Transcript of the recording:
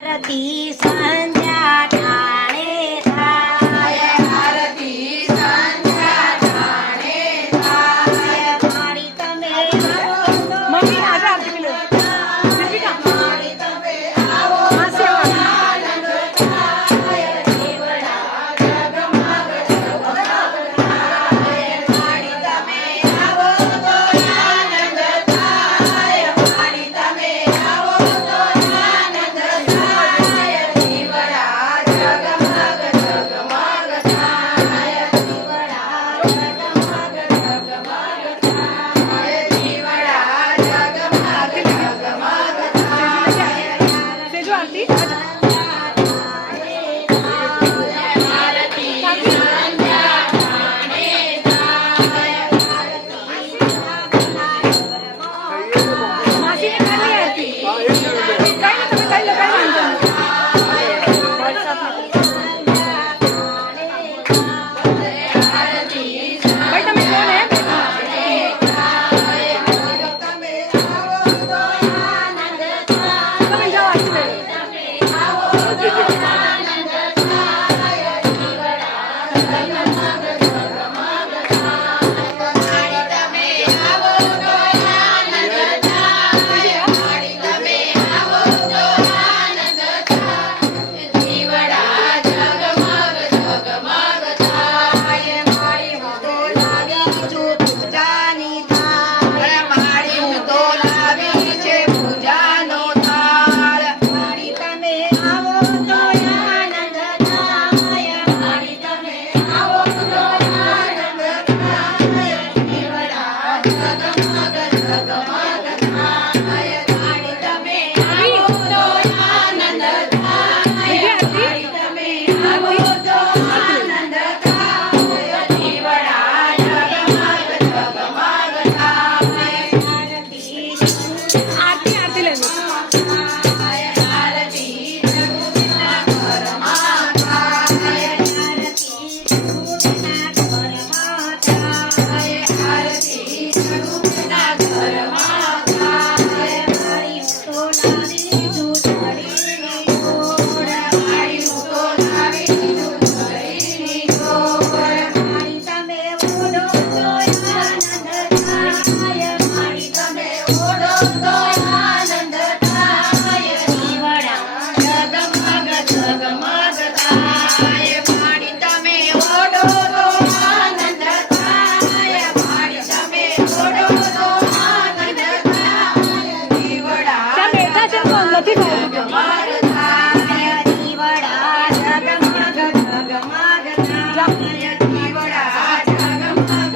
आरती संध्या ठाणे थाय आरती संध्या ठाणे थाय मारी तमे आवो मम्मी आजा आरती मिलो दीपिका मारी तमे आवो आनंद थाय जीवड़ा जगमग जगमग थाय मारी तमे आवो तो आनंद थाय मारी तमे आवो तो आनंद थाय जीवड़ा जगमग जगमग थाय जीवड़ा जगमग जगमग थाय जीवड़ा जगमग जगमग थाय तेजो आरती आरती संध्या ठाणे थाय मासी ने कर ली आरती काय ना तुम्ही काय लोकांना म्हणता भाई तुम्ही कोण आहे तुम्ही जाऊ आरती आरती आरती ले लो त्या बेटाच्या कोणती जीवड़ा जगमग जगमग थाय जीवड़ा जगमग